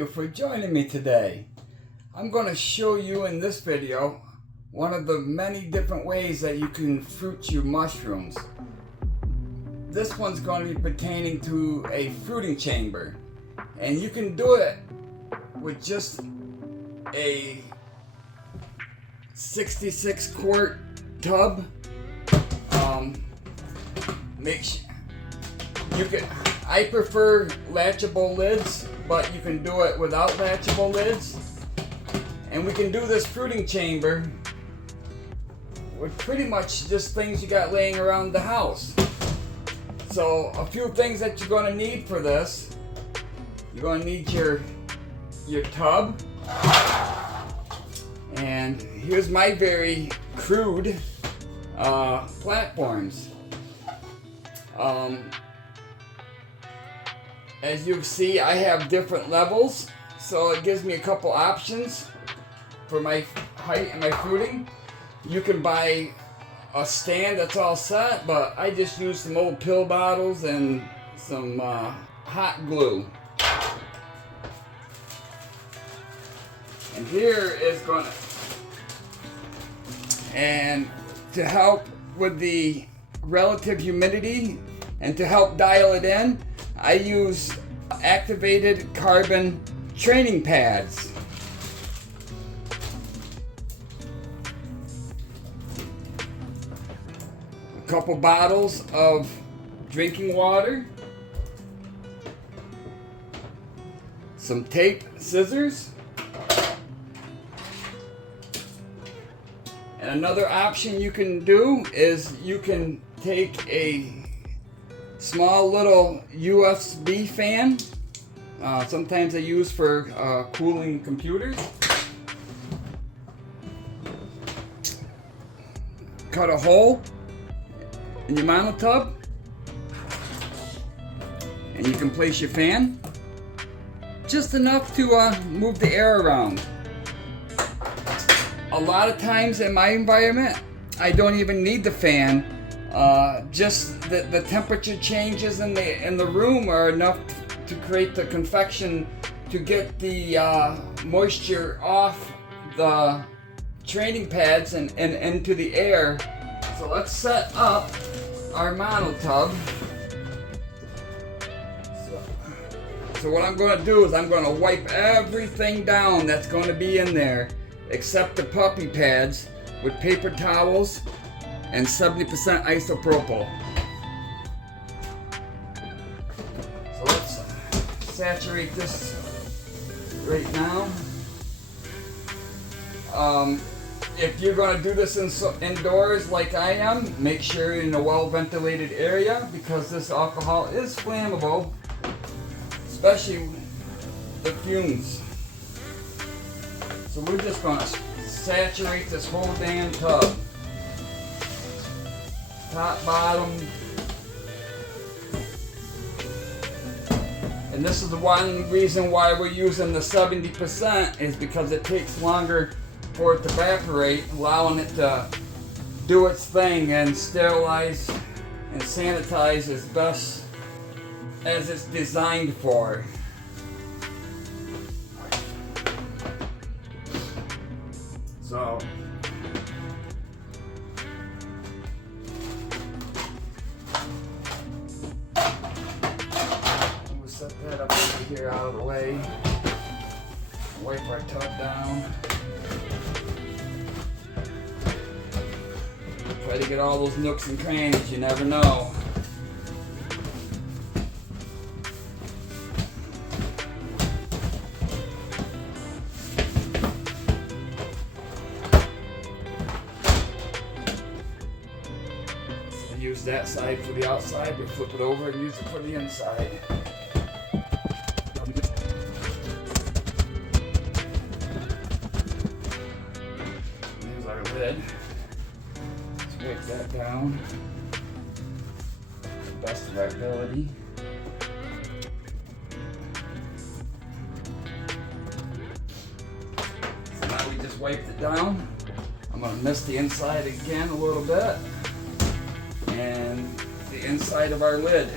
you for joining me today. I'm going to show you in this video one of the many different ways that you can fruit your mushrooms. This one's going to be pertaining to a fruiting chamber, and you can do it with just a 66 quart tub. I prefer latchable lids, but you can do it without latchable lids. And we can do this fruiting chamber with pretty much just things you got laying around the house. So a few things that you're going to need for this: you're going to need your tub, and here's my very crude platforms. As you see, I have different levels, so it gives me a couple options for my height and my fruiting. You can buy a stand that's all set, but I just use some old pill bottles and some hot glue. And here is and to help with the relative humidity and to help dial it in, I use activated carbon training pads. A couple bottles of drinking water, some tape, scissors, and another option you can do is you can take a small little USB fan. Sometimes I use for cooling computers. Cut a hole in your mano tub, and you can place your fan just enough to move the air around. A lot of times in my environment, I don't even need the fan. Just the temperature changes in the room are enough to create the convection to get the moisture off the training pads and into the air. So let's set up our mono tub. So what I'm going to do is I'm going to wipe everything down that's going to be in there, except the puppy pads, with paper towels and 70% isopropyl. So let's saturate this right now. If you're going to do this indoors like I am, make sure you're in a well-ventilated area, because this alcohol is flammable, especially the fumes. So we're just going to saturate this whole damn tub. Top, bottom. And this is the one reason why we're using the 70%, is because it takes longer for it to evaporate, allowing it to do its thing and sterilize and sanitize as best as it's designed for. So we'll set that up over here out of the way. Wipe our tub down. Try to get all those nooks and crannies, you never know. Use that side for the outside, we flip it over and use it for the inside. There's our lid. Let's wipe that down to the best of our ability. So now we just wiped it down. I'm going to mist the inside again a little bit. And the inside of our lid.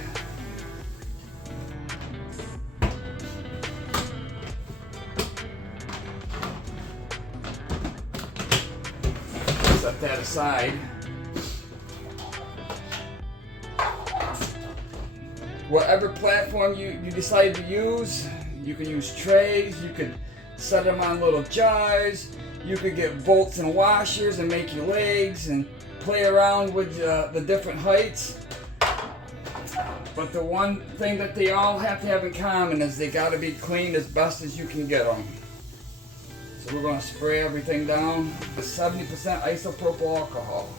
that aside. Whatever platform you decide to use, you can use trays, you could set them on little jars, you could get bolts and washers and make your legs and play around with the different heights. But the one thing that they all have to have in common is they got to be cleaned as best as you can get them. So we're going to spray everything down with 70% isopropyl alcohol.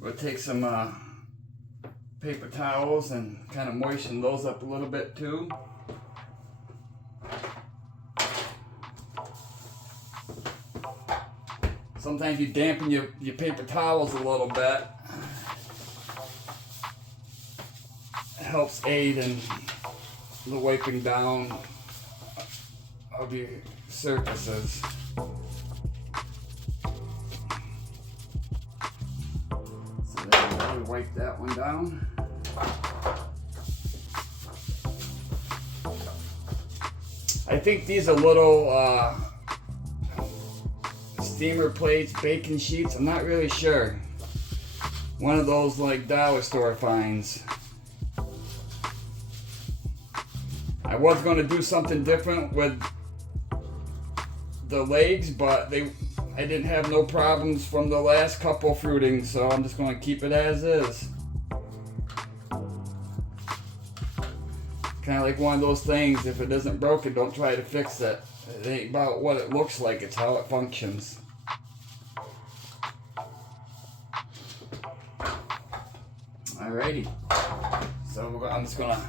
We'll take some paper towels and kind of moisten those up a little bit too. Sometimes you dampen your paper towels a little bit. It helps aid in the wiping down of your surfaces. So there we wipe that one down. I think these are little steamer plates, baking sheets, I'm not really sure. One of those like dollar store finds. I was going to do something different with the legs, but I didn't have no problems from the last couple fruitings, so I'm just going to keep it as is. Kind of like one of those things, if it isn't broken, don't try to fix it. It ain't about what it looks like, it's how it functions. Alrighty, so I'm just gonna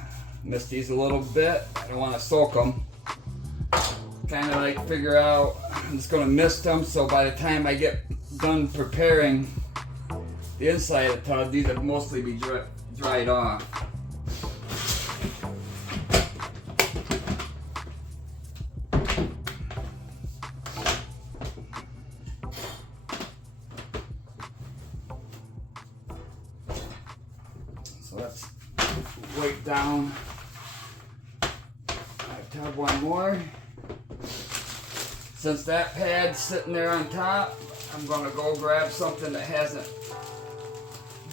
mist these a little bit. I don't want to soak them. Kind of like figure out, I'm just gonna mist them so by the time I get done preparing the inside of the tub, these will mostly be dried off. So let's wipe down my tub one more. Since that pad's sitting there on top, I'm going to go grab something that hasn't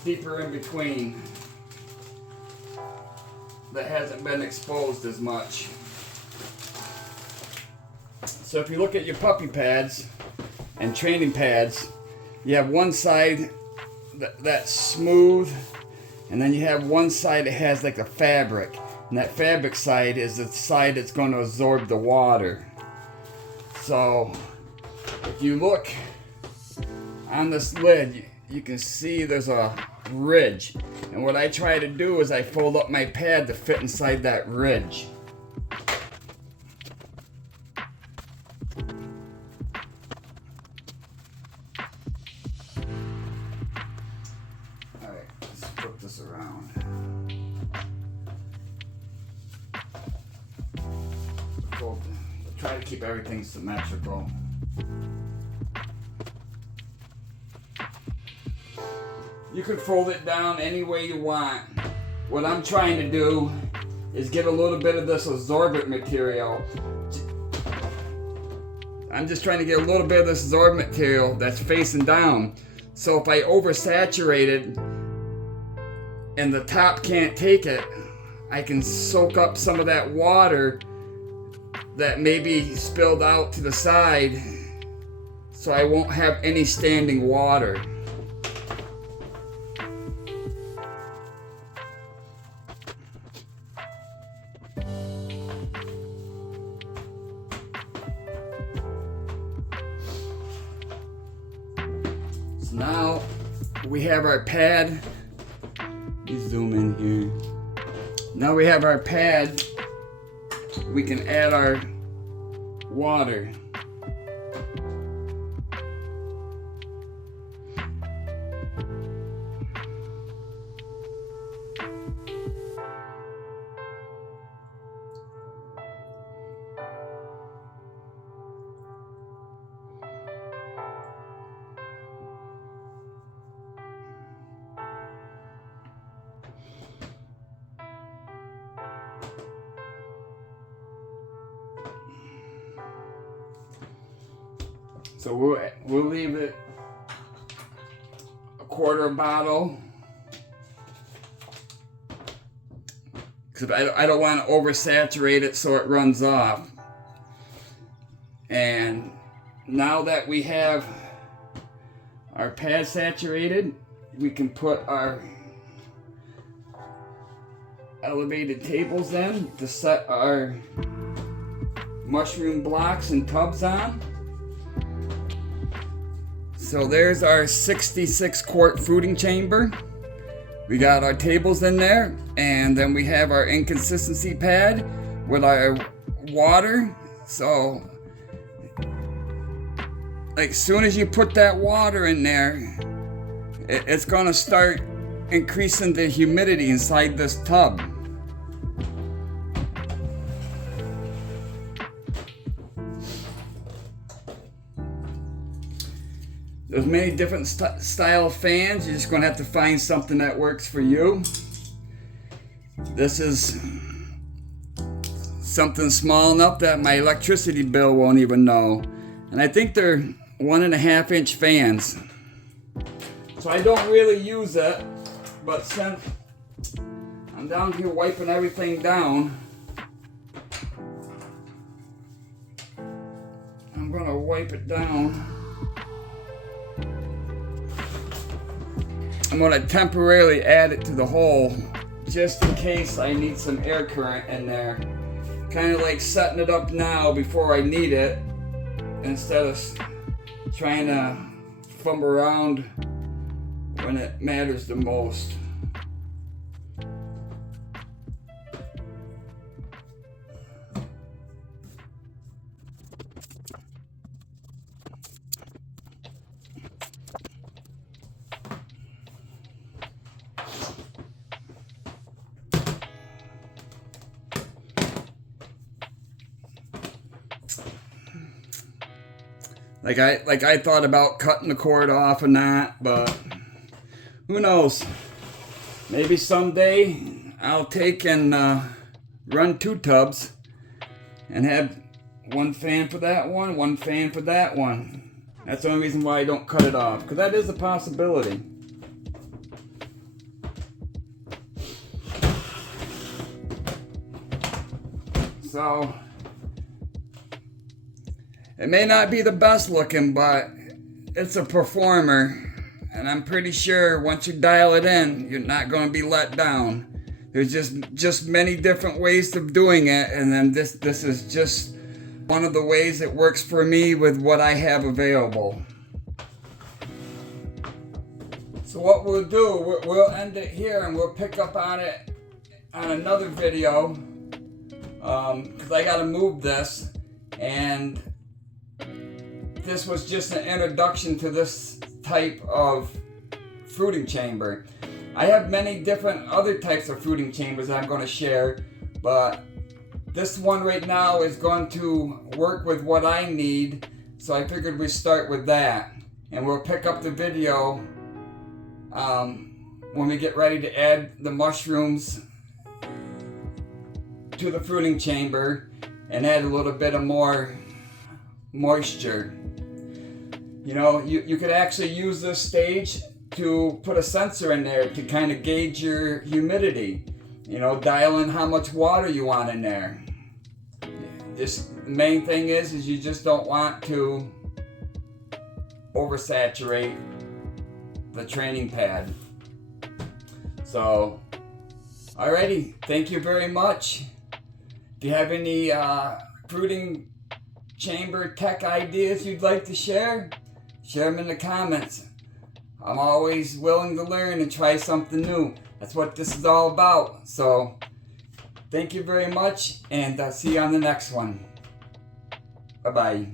deeper in between, that hasn't been exposed as much. So if you look at your puppy pads and training pads, you have one side that's smooth, and then you have one side that has like a fabric, and that fabric side is the side that's going to absorb the water. So if you look on this lid, you can see there's a ridge, and what I try to do is I fold up my pad to fit inside that ridge. Alright, let's flip this around. Try to keep everything symmetrical. You can fold it down any way you want. What I'm trying to do is get a little bit of this absorbent material. I'm just trying to get a little bit of this absorbent material that's facing down. So if I oversaturate it and the top can't take it, I can soak up some of that water that may be spilled out to the side, so I won't have any standing water. So now we have our pad. Let me zoom in here. Now we have our pad. We can add our water. So we'll leave it a quarter bottle, because I don't want to oversaturate it so it runs off. And now that we have our pad saturated, we can put our elevated tables in to set our mushroom blocks and tubs on. So there's our 66 quart fruiting chamber. We got our tables in there, and then we have our inconsistency pad with our water. So like, as soon as you put that water in there, it's gonna start increasing the humidity inside this tub. There's many different style fans. You're just gonna have to find something that works for you. This is something small enough that my electricity bill won't even know. And I think they're 1.5 inch fans. So I don't really use it, but since I'm down here wiping everything down, I'm gonna wipe it down. I'm gonna temporarily add it to the hole just in case I need some air current in there. Kind of like setting it up now before I need it, instead of trying to fumble around when it matters the most. Like I thought about cutting the cord off and that, but who knows? Maybe someday I'll take and run 2 tubs and have one fan for that one fan for that one. That's the only reason why I don't cut it off, because that is a possibility. So it may not be the best looking, but it's a performer. And I'm pretty sure once you dial it in, you're not going to be let down. There's just many different ways of doing it. And then this is just one of the ways it works for me with what I have available. So what we'll do, we'll end it here and we'll pick up on it on another video. Because I got to move this. And this was just an introduction to this type of fruiting chamber. I have many different other types of fruiting chambers that I'm going to share, but this one right now is going to work with what I need, so I figured we'd start with that. And we'll pick up the video when we get ready to add the mushrooms to the fruiting chamber and add a little bit of more moisture. You know, you could actually use this stage to put a sensor in there to kind of gauge your humidity. You know, dial in how much water you want in there. The main thing is you just don't want to oversaturate the training pad. So, alrighty, thank you very much. If you have any fruiting chamber tech ideas you'd like to share them in the comments. I'm always willing to learn and try something new. That's what this is all about. So, thank you very much, and I'll see you on the next one. Bye-bye.